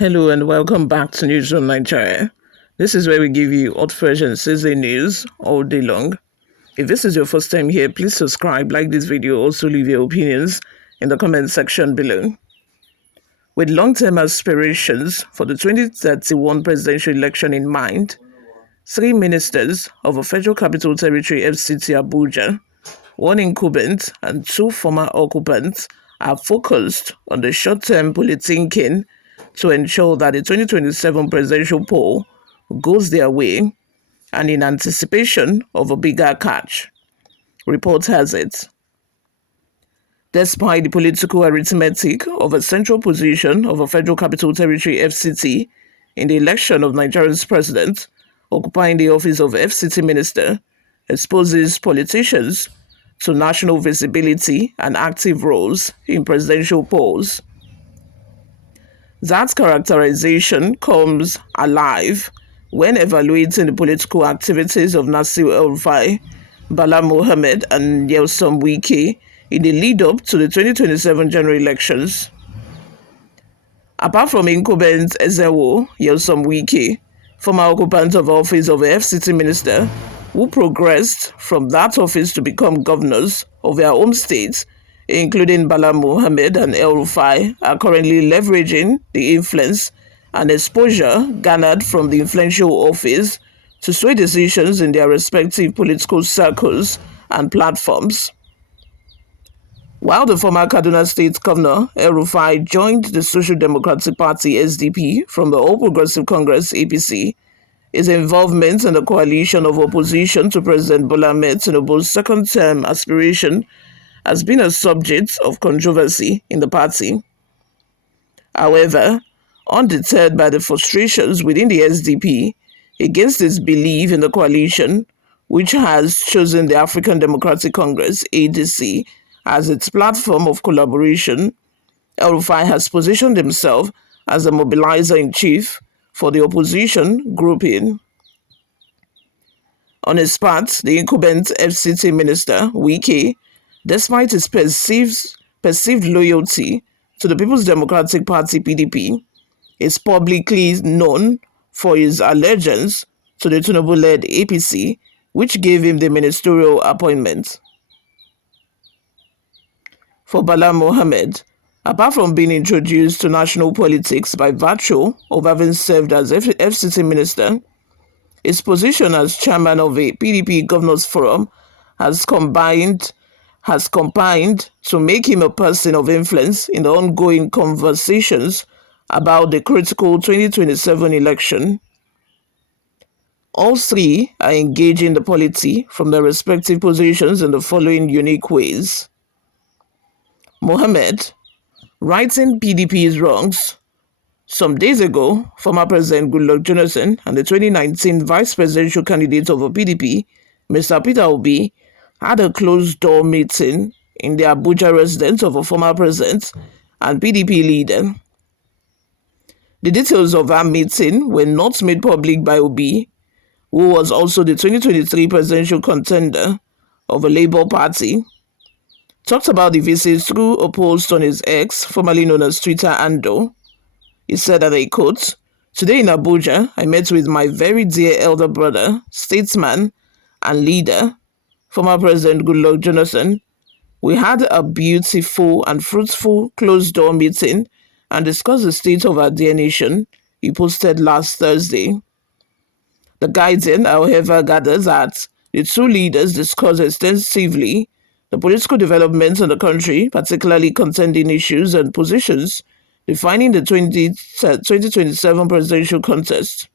Hello and welcome back to Newsroom Nigeria. This is where we give you hot, fresh and sizzling news all day long. If this is your first time here, please subscribe, like this video, also leave your opinions in the comment section below. With long-term aspirations for the 2031 presidential election in mind, 3 ministers of a Federal Capital Territory FCT Abuja, 1 incumbent and 2 former occupants are focused on the short-term politicking to ensure that the 2027 presidential poll goes their way and in anticipation of a bigger catch. Report has it. Despite the political arithmetic of a central position of a Federal Capital Territory FCT in the election of Nigeria's president, occupying the office of FCT minister exposes politicians to national visibility and active roles in presidential polls. That characterization comes alive when evaluating the political activities of Nasir El-Rufai, Bala Mohammed and Nyesom Wike in the lead-up to the 2027 general elections. Apart from incumbent Ezewo Nyesom Wike, former occupant of office of the FCT minister, who progressed from that office to become governors of their home states, including Bala Mohammed and El-Rufai, are currently leveraging the influence and exposure garnered from the influential office to sway decisions in their respective political circles and platforms. While the former Kaduna State Governor El-Rufai joined the Social Democratic Party SDP from the All Progressive Congress APC, his involvement in the coalition of opposition to President Bola Ahmed Tinubu's second-term aspiration has been a subject of controversy in the party. However, undeterred by the frustrations within the SDP against its belief in the coalition, which has chosen the African Democratic Congress (ADC) as its platform of collaboration, El-Rufai has positioned himself as a mobilizer-in-chief for the opposition grouping. On his part, the incumbent FCT minister, Wike, despite his perceived loyalty to the People's Democratic Party (PDP), is publicly known for his allegiance to the Tinubu-led APC, which gave him the ministerial appointment. For Bala Mohammed, apart from being introduced to national politics by virtue of having served as FCT minister, his position as chairman of a PDP Governors Forum has combined to make him a person of influence in the ongoing conversations about the critical 2027 election. All three are engaging the polity from their respective positions in the following unique ways. Mohammed, righting PDP's wrongs. Some days ago, former President Goodluck Jonathan and the 2019 vice presidential candidate of the PDP, Mr. Peter Obi, had a closed-door meeting in the Abuja residence of a former president and PDP leader. The details of that meeting were not made public by Obi, who was also the 2023 presidential contender of the Labour Party. Talked about the visit through a post on his X, formerly known as Twitter handle. He said that I quote, "Today in Abuja, I met with my very dear elder brother, statesman and leader, former President Goodluck Jonathan. We had a beautiful and fruitful closed-door meeting and discussed the state of our dear nation," he posted last Thursday. The Guardian, however, gathers that the two leaders discussed extensively the political developments in the country, particularly contending issues and positions defining the 2027 presidential contest.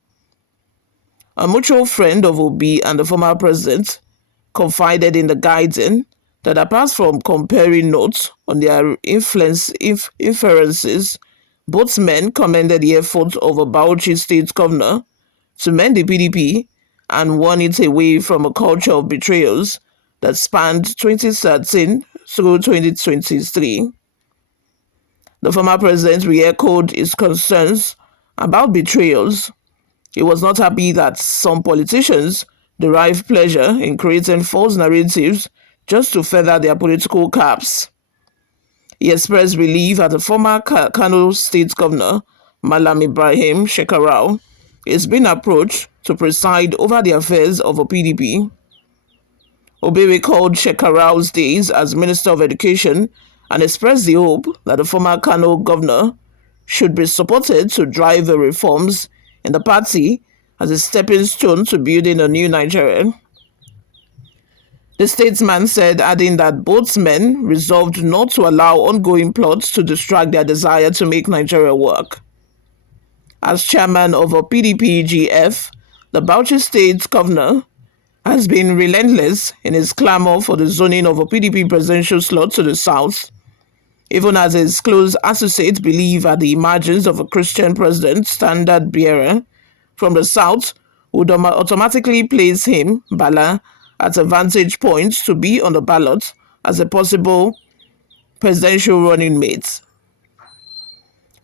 A mutual friend of Obi and the former president confided in the Guardian that apart from comparing notes on their inferences, both men commended the effort of a Bauchi state governor to mend the PDP and won it away from a culture of betrayals that spanned 2013 through 2023. The former president re-echoed his concerns about betrayals. He was not happy that some politicians derive pleasure in creating false narratives just to feather their political caps. He expressed relief at the former Kano State Governor, Malam Ibrahim Shekarau, is being approached to preside over the affairs of a PDP. Obi recalled Shekarau's days as Minister of Education and expressed the hope that the former Kano governor should be supported to drive the reforms in the party as a stepping stone to building a new Nigeria. The statesman said, adding that both men resolved not to allow ongoing plots to distract their desire to make Nigeria work. As chairman of a PDP GF, the Bauchi State governor has been relentless in his clamor for the zoning of a PDP presidential slot to the south, even as his close associates believe that the emergence of a Christian president, standard bearer, from the south would automatically place him, Bala, at a vantage point to be on the ballot as a possible presidential running mate.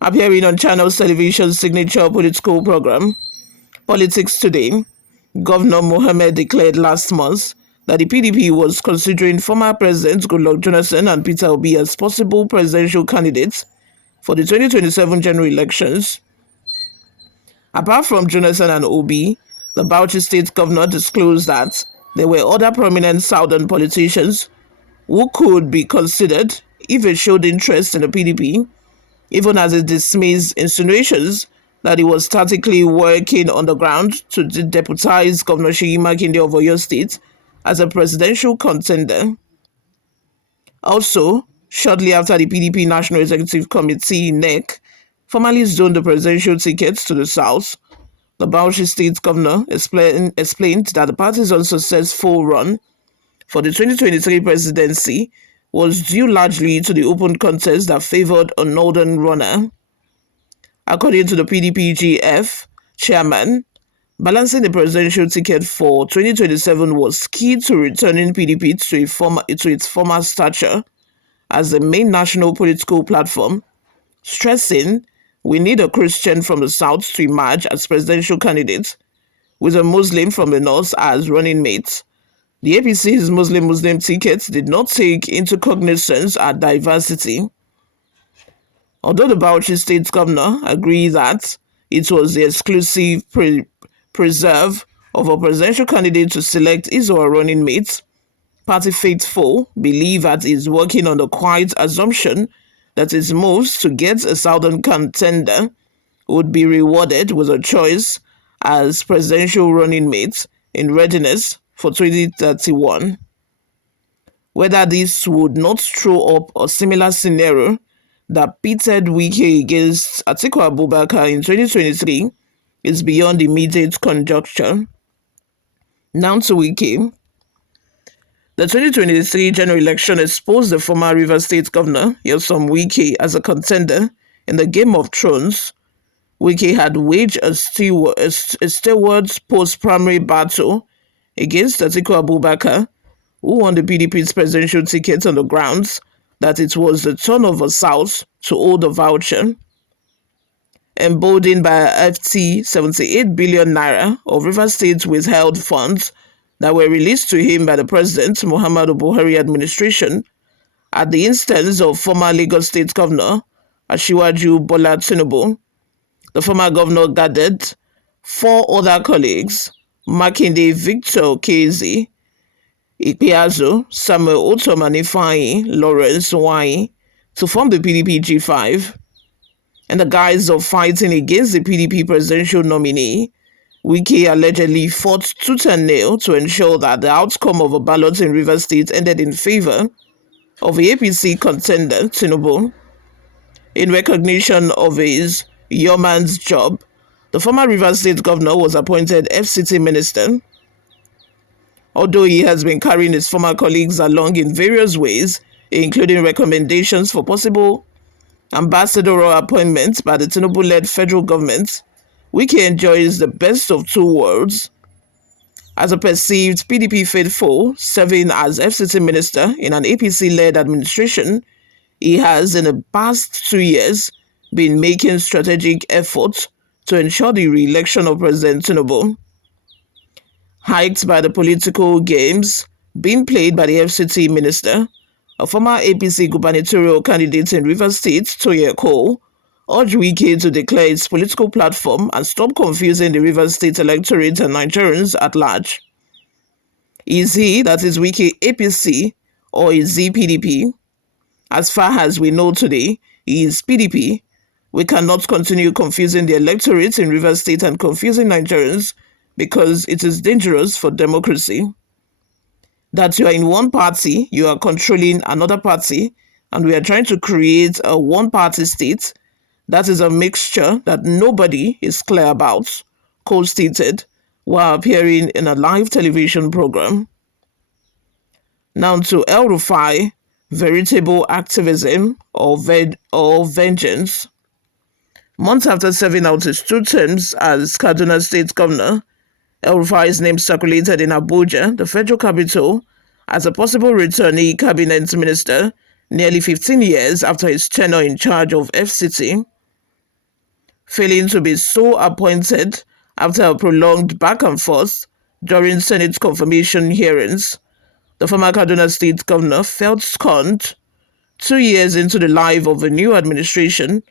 Appearing on Channels Television's signature political program, Politics Today, Governor Mohammed declared last month that the PDP was considering former Presidents Goodluck Jonathan and Peter Obi as possible presidential candidates for the 2027 general elections. Apart from Jonathan and Obi, the Bauchi State governor disclosed that there were other prominent southern politicians who could be considered if they showed interest in the PDP, even as it dismissed insinuations that he was tactically working on the ground to deputize Governor Seyi Makinde of Oyo State as a presidential contender. Also, shortly after the PDP National Executive Committee, NEC, formally zoned the presidential tickets to the south, the Bauchi State governor explained that the party's unsuccessful run for the 2023 presidency was due largely to the open contest that favored a northern runner. According to the PDP GF chairman, balancing the presidential ticket for 2027 was key to returning PDP to its former stature as the main national political platform, stressing we need a Christian from the south to emerge as presidential candidate, with a Muslim from the north as running mate. The APC's Muslim ticket did not take into cognizance our diversity. Although the Bauchi State governor agreed that it was the exclusive preserve of a presidential candidate to select his or her running mate, party faithful believe that he is working on the quiet assumption that his moves to get a southern contender would be rewarded with a choice as presidential running mate in readiness for 2031. Whether this would not throw up a similar scenario that pitted Wike against Atiku Abubakar in 2023 is beyond immediate conjecture. Now to Wike. The 2023 general election exposed the former Rivers State governor, Nyesom Wike, as a contender in the Game of Thrones. Wike had waged a stalwart post-primary battle against Atiku Abubakar, who won the PDP's presidential ticket on the grounds that it was the turn of the South to hold the voucher. Emboldened by FT 78 billion naira of Rivers State's withheld funds that were released to him by the President Muhammadu Buhari administration at the instance of former Lagos State Governor Asiwaju Bola Tinubu, the former governor gathered 4 other colleagues, Makinde Victor Okezi, Ikpeazu, Samuel Otomanifai, Lawrence Wai, to form the PDP G5. In the guise of fighting against the PDP presidential nominee, Wike allegedly fought tooth and nail to ensure that the outcome of a ballot in Rivers State ended in favor of the APC contender, Tinubu. In recognition of his yeoman's job, the former Rivers State governor was appointed FCT minister. Although he has been carrying his former colleagues along in various ways, including recommendations for possible ambassadorial appointments by the Tinubu-led federal government, Wike enjoys the best of two worlds. As a perceived PDP faithful serving as FCT minister in an APC-led administration, he has in the past 2 years been making strategic efforts to ensure the re-election of President Tinubu. Hiked by the political games being played by the FCT minister, a former APC gubernatorial candidate in Rivers State, Toye Cole, urged Wike to declare its political platform and stop confusing the Rivers State electorate and Nigerians at large. Is he, that is Wike, APC, or is he PDP? As far as we know today, he is PDP. We cannot continue confusing the electorate in Rivers State and confusing Nigerians because it is dangerous for democracy. That you are in one party, you are controlling another party, and we are trying to create a one-party state. That is a mixture that nobody is clear about, Cole stated while appearing in a live television program. Now to El-Rufai, veritable activism or vengeance. Months after serving out his 2 terms as Kaduna State Governor, El-Rufai's name circulated in Abuja, the federal capital, as a possible returnee cabinet minister nearly 15 years after his tenure in charge of FCT. Failing to be so appointed after a prolonged back and forth during Senate confirmation hearings, the former Kaduna State Governor felt scorned. 2 years into the life of a new administration,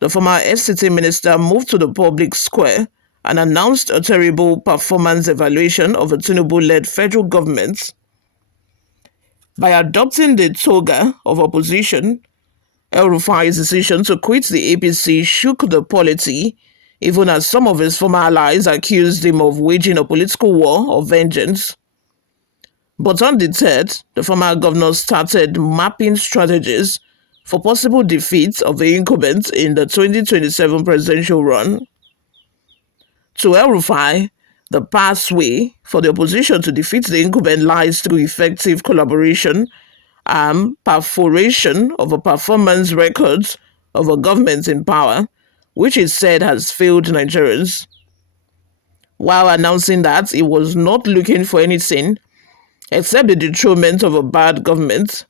the former FCT minister moved to the public square and announced a terrible performance evaluation of a Tinubu-led federal government. By adopting the toga of opposition, El-Rufai's decision to quit the APC shook the polity, even as some of his former allies accused him of waging a political war of vengeance. But undeterred, the former governor started mapping strategies for possible defeat of the incumbent in the 2027 presidential run. To El-Rufai, the pathway for the opposition to defeat the incumbent lies through effective collaboration and perforation of a performance record of a government in power, which is said has failed Nigerians. While announcing that he was not looking for anything except the dethronement of a bad government,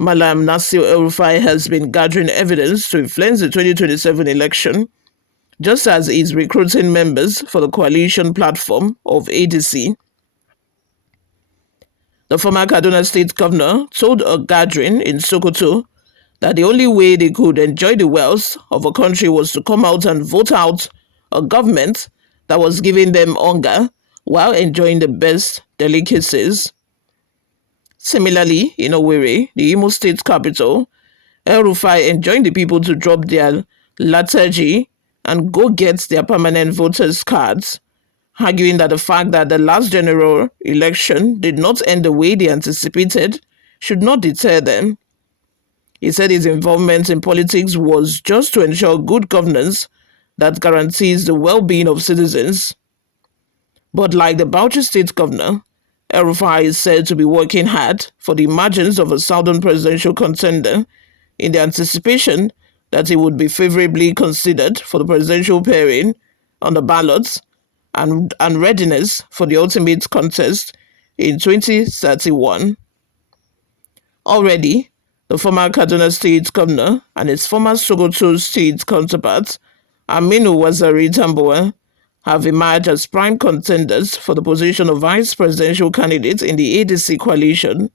Malam Nasir El-Rufai has been gathering evidence to influence the 2027 election, just as he is recruiting members for the coalition platform of ADC. The former Kaduna State Governor told a gathering in Sokoto that the only way they could enjoy the wealth of a country was to come out and vote out a government that was giving them hunger while enjoying the best delicacies. Similarly, in Owerri, the Imo State capital, El-Rufai enjoined the people to drop their lethargy and go get their permanent voters' cards, arguing that the fact that the last general election did not end the way they anticipated should not deter them. He said his involvement in politics was just to ensure good governance that guarantees the well-being of citizens. But like the Bauchi State Governor, El-Rufai is said to be working hard for the emergence of a southern presidential contender in the anticipation that he would be favorably considered for the presidential pairing on the ballots and readiness for the ultimate contest in 2031. Already, the former Kaduna State Governor and his former Sokoto State counterpart, Aminu Waziri Tambuwal, have emerged as prime contenders for the position of vice presidential candidate in the ADC coalition.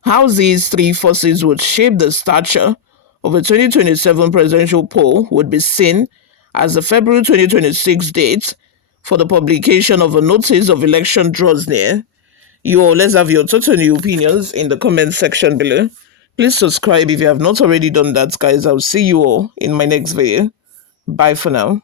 How these 3 forces would shape the stature of a 2027 presidential poll would be seen as the February 2026 date for the publication of a notice of election draws near. You all, let's have your total new opinions in the comment section below. Please subscribe if you have not already done that, guys. I'll see you all in my next video. Bye for now.